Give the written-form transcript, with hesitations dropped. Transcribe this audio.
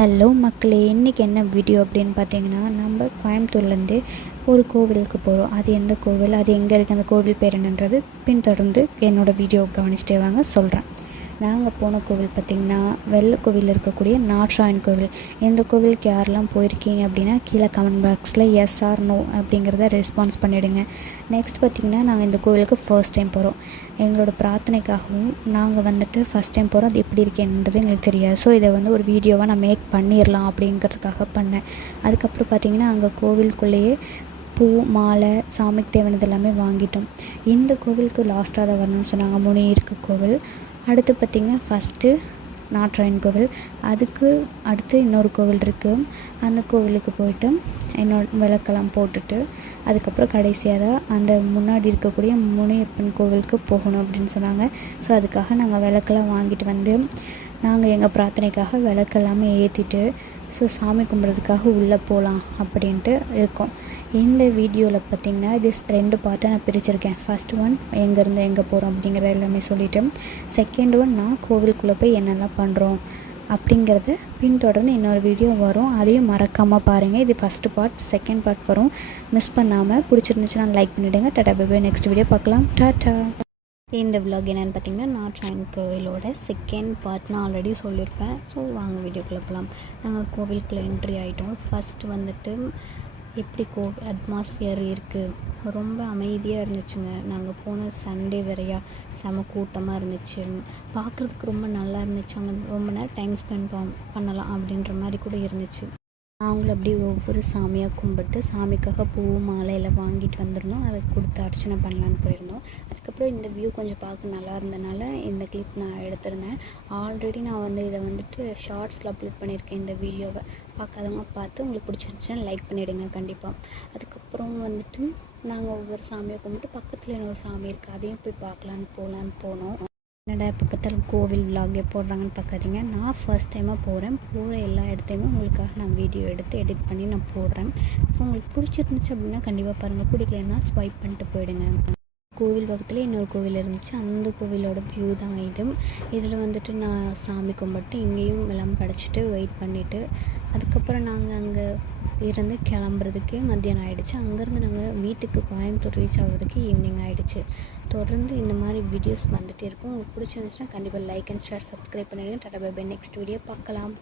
Hello மக்களே, இன்றைக்கி என்ன வீடியோ அப்படின்னு பார்த்தீங்கன்னா, நம்ம கோயம்புத்தூர்லேருந்து ஒரு கோவிலுக்கு போகிறோம். அது எந்த கோவில், அது எங்கே இருக்குது, அந்த கோவில் பேர் என்னன்றது பின்தொடர்ந்து என்னோடய வீடியோ கவனிச்சிட்டே வாங்க, சொல்கிறேன். நாங்கள் போன கோவில் பார்த்திங்கன்னா, வெள்ளை கோவிலில் இருக்கக்கூடிய நாட்ராயன் கோவில். இந்த கோவிலுக்கு யாரெல்லாம் போயிருக்கீங்க அப்படின்னா கீழே கமெண்ட் பாக்ஸில் எஸ் ஆர் நோ அப்படிங்கிறத ரெஸ்பான்ஸ் பண்ணிவிடுங்க. நெக்ஸ்ட் பார்த்திங்கன்னா, நாங்கள் இந்த கோவிலுக்கு ஃபர்ஸ்ட் டைம் போகிறோம். எங்களோட பிரார்த்தனைக்காகவும் நாங்கள் வந்துட்டு ஃபஸ்ட் டைம் போகிறோம், அது எப்படி இருக்கேன்றது எங்களுக்கு தெரியாது. ஸோ இதை ஒரு வீடியோவாக நான் மேக் பண்ணிடலாம் அப்படிங்கிறதுக்காக பண்ணேன். அதுக்கப்புறம் பார்த்திங்கன்னா, அங்கே கோவிலுக்குள்ளேயே பூ மாலை சாமிக்கு தேவையானது எல்லாமே வாங்கிட்டோம். இந்த கோவிலுக்கு லாஸ்ட்டாக தான் வரணும்னு சொன்னாங்க, முனி இருக்க கோவில். அடுத்து பார்த்திங்கன்னா, ஃபஸ்ட்டு நாட்ராயன் கோவில், அதுக்கு அடுத்து இன்னொரு கோவில் இருக்குது. அந்த கோவிலுக்கு போயிட்டு விளக்கெல்லாம் போட்டுட்டு அதுக்கப்புறம் கடைசியாக தான் அந்த முன்னாடி இருக்கக்கூடிய முனியப்பன் கோவிலுக்கு போகணும் அப்படின்னு சொன்னாங்க. ஸோ அதுக்காக நாங்கள் விளக்கெல்லாம் வாங்கிட்டு வந்து நாங்கள் எங்கள் பிரார்த்தனைக்காக விளக்கெல்லாமே ஏற்றிட்டு சாமி கும்பிட்றதுக்காக உள்ளே போகலாம் அப்படின்ட்டு இருக்கோம். இந்த வீடியோவில் பார்த்திங்கன்னா ஜஸ்ட் 2 பார்ட்டாக நான் பிரிச்சுருக்கேன். ஃபஸ்ட் ஒன் எங்கேருந்து எங்கே போகிறோம் அப்படிங்கிறத எல்லாமே சொல்லிவிட்டு, செகண்ட் ஒன் நான் கோவிலுக்குள்ளே போய் என்னெல்லாம் பண்ணுறோம் அப்படிங்கிறத பின்தொடர்ந்து இன்னொரு வீடியோ வரும், அதையும் மறக்காமல் பாருங்கள். இது ஃபஸ்ட்டு பார்ட், செகண்ட் பார்ட் வரும், மிஸ் பண்ணாமல். பிடிச்சிருந்துச்சுன்னா லைக் பண்ணிவிடுங்க. Tata bye bye, next video பார்க்கலாம், டாட்டா. இந்த விலாக் என்னென்னு பார்த்திங்கன்னா, நாட்ராயன் கோவிலோட செகண்ட் பார்ட் நான் ஆல்ரெடி சொல்லியிருப்பேன். ஸோ வாங்க வீடியோக்குள்ளே போகலாம். நாங்கள் கோவிலுக்குள்ளே என்ட்ரி ஆகிட்டோம். ஃபஸ்ட்டு வந்துட்டு எப்படி அட்மாஸ்ஃபியர் இருக்குது, ரொம்ப அமைதியாக இருந்துச்சுங்க. நாங்கள் போன சண்டே வேறையா, செம கூட்டமாக இருந்துச்சு. பார்க்குறதுக்கு ரொம்ப நல்லா இருந்துச்சு. அங்கே ரொம்ப நேரம் டைம் ஸ்பெண்ட் பண்ணலாம் அப்படின்ற மாதிரி கூட இருந்துச்சு. நாங்களும் அப்படி ஒவ்வொரு சாமியாக கும்பிட்டு சாமிக்காக பூ மாலை எல்லாம் வாங்கிட்டு வந்திருந்தோம். அதை கொடுத்து அர்ச்சனை பண்ணலான்னு போயிருந்தோம். அதுக்கப்புறம் இந்த வியூ கொஞ்சம் பார்க்க நல்லா இருந்தனால இந்த கிளிப் நான் எடுத்திருந்தேன். ஆல்ரெடி நான் இதை வந்துட்டு ஷார்ட்ஸில் அப்லோட் பண்ணியிருக்கேன். இந்த வீடியோவை பார்க்காதவங்க பார்த்து உங்களுக்கு பிடிச்சிருந்துச்சுன்னா லைக் பண்ணிவிடுங்க கண்டிப்பாக. அதுக்கப்புறம் வந்துட்டு நாங்கள் ஒவ்வொரு சாமியை கும்பிட்டு பக்கத்தில் இன்னொரு சாமி இருக்குது, அதையும் போய் பார்க்கலான்னு போனோம். என்னடா இப்போ பார்த்தாலும் கோவில் விலாகே போடுறாங்கன்னு பார்க்காதீங்க. நான் ஃபர்ஸ்ட் டைமாக போகிற எல்லா இடத்தையுமே உங்களுக்காக நான் வீடியோ எடுத்து எடிட் பண்ணி நான் போடுறேன். ஸோ உங்களுக்கு பிடிச்சிருந்துச்சு அப்படின்னா கண்டிப்பாக பாருங்கள், பிடிக்கலன்னா ஸ்வைப் பண்ணிட்டு போயிடுங்க. கோவில் பக்கத்தில் இன்னொரு கோவில் இருந்துச்சு, அந்த கோவிலோட வியூ தான் இது. இதில் வந்துட்டு நான் சாமி கும்பிட்டு இங்கேயும் எல்லாம் படைச்சிட்டு வெயிட் பண்ணிவிட்டு அதுக்கப்புறம் நாங்கள் அங்கே இருந்து கிளம்புறதுக்கு மத்தியானம் ஆகிடுச்சு. அங்கேருந்து நாங்கள் வீட்டுக்கு கோயம்புத்தூர் ரீச் ஆகிறதுக்கு ஈவினிங் ஆகிடுச்சு. தொடர்ந்து இந்த மாதிரி வீடியோஸ் வந்துகிட்டே இருக்கும். உங்களுக்கு பிடிச்சிருந்துச்சுன்னா கண்டிப்பாக லைக் அண்ட் ஷேர் சப்ஸ்கிரைப் பண்ணிவிடுங்க. Tata bye bye, next video பார்க்கலாம்.